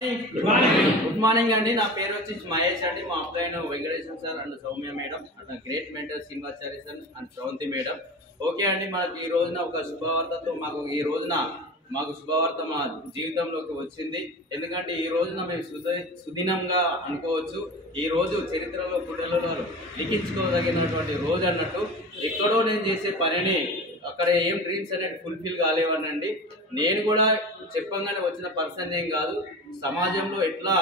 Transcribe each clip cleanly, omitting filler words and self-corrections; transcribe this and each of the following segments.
Good morning అండి. నా పేరు వచ్చి మహేష్ అండి. మా upline Venkateswara sir and Soumya madam and great mentor Srinivacharya sir and Sravanthi madam. Okay అండి, మనకు ఈ రోజున ఒక శుభవార్తతో మాకు శుభవార్త మా జీవితంలోకి వచ్చింది. ఎందుకంటే ఈ రోజున మేము సుదినంగా అనుకోవచ్చు. ఈ రోజు చరిత్రలో పుటలలో లిఖించుకోదగినటువంటి రోజు అన్నట్టు. ఎక్కడో నేను చేసే పనిని అక్కడ ఏం డ్రీమ్స్ అనేది ఫుల్ఫిల్ కాలేవనండి. నేను కూడా చెప్పంగానే వచ్చిన పర్సన్ ఏం కాదు. సమాజంలో ఎట్లా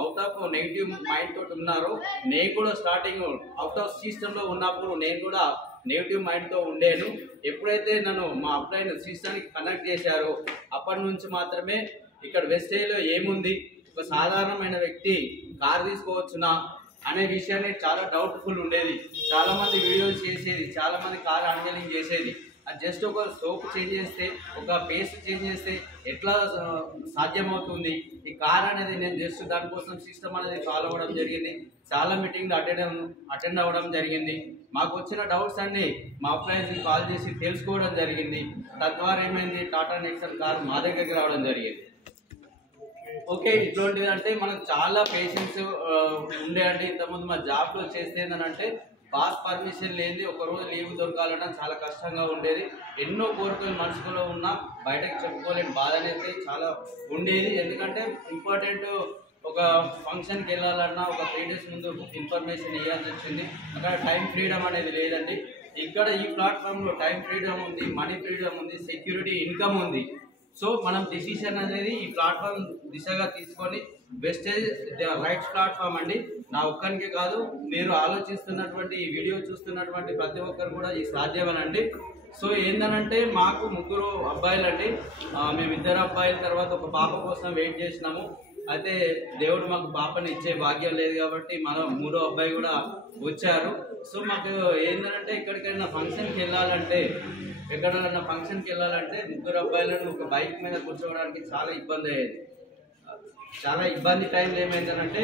అవుట్ ఆఫ్ నెగిటివ్ మైండ్ తోటి ఉన్నారో, నేను కూడా స్టార్టింగ్ అవుట్ ఆఫ్ సిస్టంలో ఉన్నప్పుడు నేను కూడా నెగిటివ్ మైండ్తో ఉండేను. ఎప్పుడైతే నన్ను మా అప్లైన్ సిస్టానికి కనెక్ట్ చేశారో అప్పటి నుంచి మాత్రమే ఇక్కడ వెస్టేజ్లో ఏముంది, ఒక సాధారణమైన వ్యక్తి కార్ తీసుకోవచ్చునా అనే విషయాన్ని చాలా డౌట్ఫుల్ ఉండేది. చాలామంది వీడియోస్ చేసేది, చాలామంది కార్ హ్యాండిలింగ్ చేసేది. అది జస్ట్ ఒక సోప్ చేంజ్ చేస్తే, ఒక పేస్ట్ చేంజ్ చేస్తే ఎట్లా సాధ్యమవుతుంది ఈ కార్ అనేది. నేను జస్ట్ దానికోసం సిస్టమ్ అనేది ఫాలో అవ్వడం జరిగింది. చాలా మీటింగ్లు అటెండ్ అవ్వడం జరిగింది. మాకు వచ్చిన డౌట్స్ అన్ని మా అప్లయన్స్కి కాల్ చేసి తెలుసుకోవడం జరిగింది. తద్వారా ఏమైంది, టాటా నెక్సన్ కార్ మా దగ్గరికి రావడం జరిగింది. ఓకే, ఇటువంటిది అంటే మనకు చాలా పేషెన్స్ ఉండే అండి. ఇంతకుముందు మా జాబ్లో చేస్తే ఏంటంటే బాస్ పర్మిషన్ లేనిది ఒకరోజు లీవ్ దొరకాలన్నా చాలా కష్టంగా ఉండేది. ఎన్నో కోరికలు మనసులో ఉన్నా బయటకు చెప్పుకోలేని బాధ అనేది చాలా ఉండేది. ఎందుకంటే ఇంపార్టెంట్ ఒక ఫంక్షన్కి వెళ్ళాలన్నా ఒక 3 days ముందు ఇన్ఫర్మేషన్ ఇవ్వాల్సి వచ్చింది. అక్కడ టైం ఫ్రీడమ్ అనేది లేదండి. ఇక్కడ ఈ ప్లాట్ఫామ్లో టైం ఫ్రీడమ్ ఉంది, మనీ ఫ్రీడమ్ ఉంది, సెక్యూరిటీ ఇన్కమ్ ఉంది. సో మనం డిసిషన్ అనేది ఈ ప్లాట్ఫామ్ దిశగా తీసుకొని వెస్టేజ్ రైట్ ప్లాట్ఫామ్ అండి. నా ఒక్కరికి కాదు, మీరు ఆలోచిస్తున్నటువంటి ఈ వీడియో చూస్తున్నటువంటి ప్రతి ఒక్కరు కూడా ఈ సాధ్యమేనండి. సో ఏందనంటే మాకు 3 అబ్బాయిలండి. మేము 2 అబ్బాయిల తర్వాత ఒక పాప కోసం వెయిట్ చేసినాము. అయితే దేవుడు మాకు పాపని ఇచ్చే భాగ్యం లేదు కాబట్టి మనం 3వ అబ్బాయి కూడా వచ్చారు. సో మాకు ఏంటంటే ఎక్కడికైనా ఫంక్షన్కి వెళ్ళాలంటే 3 అబ్బాయిలను ఒక బైక్ మీద కూర్చోవడానికి చాలా ఇబ్బంది అయ్యేది. చాలా ఇబ్బంది టైంలో ఏమైందనంటే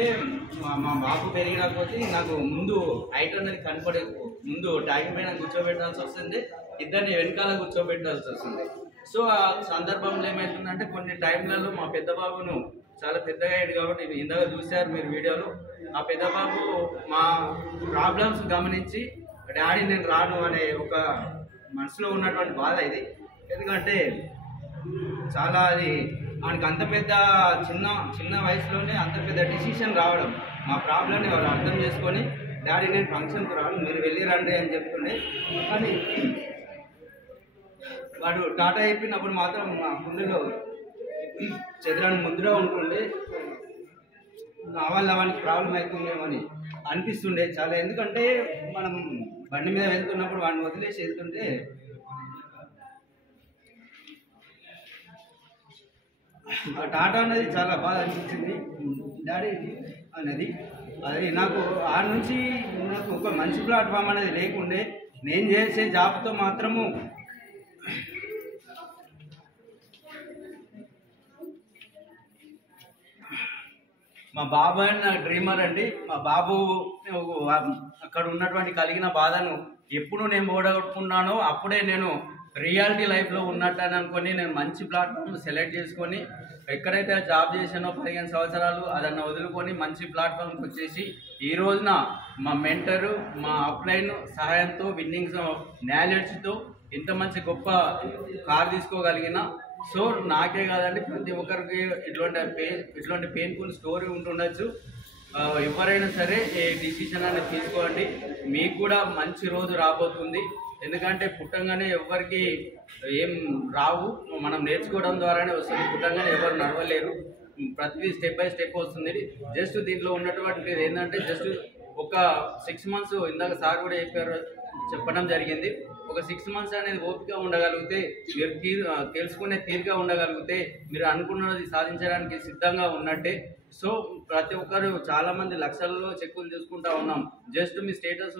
మా బాబు పెరిగిన కొద్దీ నాకు ముందు హైట్ అనేది కనపడే ముందు ట్యాంక్ పైన కూర్చోబెట్టాల్సి వస్తుంది, ఇద్దరిని వెనకాల కూర్చోబెట్టాల్సి వస్తుంది. సో ఆ సందర్భంలో ఏమవుతుందంటే కొన్ని టైంలలో మా పెద్ద బాబును చాలా పెద్దగా అయ్యాడు కాబట్టి ఇందాక చూశారు మీరు వీడియోలో. ఆ పెద్ద బాబు మా ప్రాబ్లమ్స్ గమనించి డాడీ నేను రాను అనే ఒక మనసులో ఉన్నటువంటి బాధ ఇది. ఎందుకంటే చాలా అది ఆయనకి అంత పెద్ద చిన్న వయసులోనే అంత పెద్ద డిసిషన్ రావడం, మా ప్రాబ్లమ్ని వాళ్ళు అర్థం చేసుకొని డాడీ నేను ఫంక్షన్కి రాను మీరు వెళ్ళి రండి అని చెప్తుండే. కానీ వాడు టాటా అయిపోయినప్పుడు మాత్రం మా గుండెలో చెదరని ముద్ర ఉంటుండే. నా వల్ల వానికి ప్రాబ్లం అవుతుందేమో అని అనిపిస్తుండే చాలా. ఎందుకంటే మనం బండి మీద వెళ్తున్నప్పుడు వాడిని వదిలేసి వెళ్తుంటే ఆ టాటా అనేది చాలా బాగా అనిపించింది డాడీ అనేది. అది నాకు ఆ నుంచి నాకు ఒక మంచి ప్లాట్ఫామ్ అనేది లేకుండే. నేను చేసే జాబ్తో మాత్రము మా బాబు అని నా డ్రీమర్ అండి. మా బాబు అక్కడ ఉన్నటువంటి కలిగిన బాధను ఎప్పుడు నేను ఓడగొట్టుకున్నానో అప్పుడే నేను రియాలిటీ లైఫ్లో ఉన్నట్టు అని అనుకొని నేను మంచి ప్లాట్ఫామ్ సెలెక్ట్ చేసుకొని ఎక్కడైతే జాబ్ చేసానో 15 సంవత్సరాలు అదನ್ನು వదులుకొని మంచి ప్లాట్ఫామ్కి వచ్చేసి ఈ రోజున మా మెంటరు మా అప్లైన్ సహాయంతో విన్నింగ్స్ నాలెడ్జ్తో ఇంత మంచి గొప్ప కార్ తీసుకోగలిగిన. సో నాకే కాదండి ప్రతి ఒక్కరికి ఇటువంటి పెయిన్ఫుల్ స్టోరీ ఉంటుండొచ్చు. ఎవరైనా సరే ఏ డిసిషన్ అనేది తీసుకోండి, మీకు కూడా మంచి రోజు రాబోతుంది. ఎందుకంటే పుట్టంగానే ఎవరికి ఏం రావు, మనం నేర్చుకోవడం ద్వారానే వస్తుంది. పుట్టంగానే ఎవరు నడవలేరు, ప్రతిదీ స్టెప్ బై స్టెప్ వస్తుంది. జస్ట్ దీంట్లో ఉన్నటువంటి ఏంటంటే జస్ట్ ఒక 6 months ఇందాక సార్ కూడా చెప్పడం జరిగింది. ఒక 6 months అనేది ఓపిక ఉండగలిగితే, మీరు తెలుసుకునే తీరుగా ఉండగలిగితే మీరు అనుకున్నది సాధించడానికి సిద్ధంగా ఉన్నట్టే. సో ప్రతి ఒక్కరు చాలామంది లక్షల్లో చెక్కులు చూసుకుంటా ఉన్నాం. జస్ట్ మీ స్టేటస్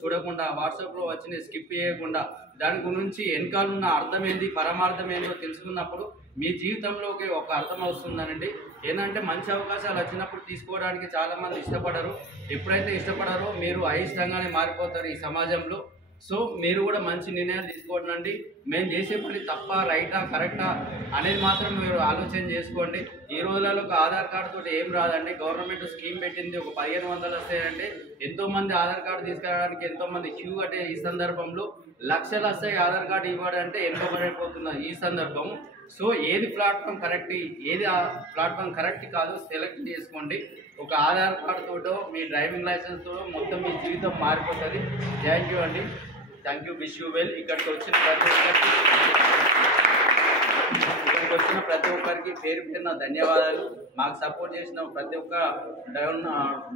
చూడకుండా వాట్సాప్లో వచ్చిన స్కిప్ చేయకుండా దాని గురించి వెనకాలన్న అర్థం ఏంది పరమార్థం ఏందో తెలుసుకున్నప్పుడు మీ జీవితంలోకి ఒక అర్థం వస్తుందనండి. ఏంటంటే మంచి అవకాశాలు వచ్చినప్పుడు తీసుకోవడానికి చాలామంది ఇష్టపడరు. ఎప్పుడైతే ఇష్టపడారో మీరు అయిష్టంగానే మారిపోతారు ఈ సమాజంలో. సో మీరు కూడా మంచి నిర్ణయాలు తీసుకోండి. మేము చేసే పని తప్ప రైటా కరెక్టా అనేది మాత్రం మీరు ఆలోచన చేసుకోండి. ఈ రోజులలో ఒక ఆధార్ కార్డు తోటి ఏం రాదండి. గవర్నమెంట్ స్కీమ్ పెట్టింది, ఒక 1500 వస్తాయంటే ఎంతోమంది ఆధార్ కార్డు తీసుకురావడానికి ఎంతోమంది క్యూ కట్టే ఈ సందర్భంలో లక్షలు వస్తాయి ఆధార్ కార్డు ఇవ్వడంటే ఎంతో పడిపోతున్నారు ఈ సందర్భం. సో ఏది ప్లాట్ఫామ్ కరెక్ట్, ఏది ప్లాట్ఫామ్ కరెక్ట్ కాదు సెలెక్ట్ చేసుకోండి. ఒక ఆధార్ కార్డు తోటో మీ డ్రైవింగ్ లైసెన్స్ తోటో మొత్తం మీ జీవితం మారిపోతుంది. థ్యాంక్ యూ అండి. Thank you. Wish you well. ఇక్కడికి వచ్చిన ప్రతి ఒక్కరికి పేరు పెట్టిన ధన్యవాదాలు. మాకు సపోర్ట్ చేసిన ప్రతి ఒక్క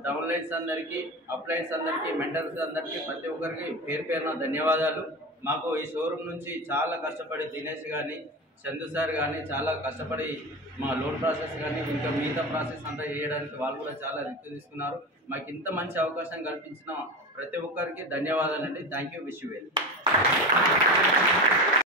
డౌన్లైన్స్ అందరికీ, అప్లైన్స్ అందరికీ, మెంటర్స్ అందరికీ, ప్రతి ఒక్కరికి పేరు పేరున ధన్యవాదాలు. మాకు ఈ షోరూమ్ నుంచి చాలా కష్టపడి దినేష్ కానీ, చందు సార్ కానీ చాలా కష్టపడి మా లోన్ ప్రాసెస్ కానీ ఇంకా మిగతా ప్రాసెస్ అంతా చేయడానికి వాళ్ళు కూడా చాలా రిస్క్ తీసుకున్నారు. మాకు ఇంత మంచి అవకాశం కల్పించిన ప్రతి ఒక్కరికి ధన్యవాదాలండి. Thank you. Wish you well.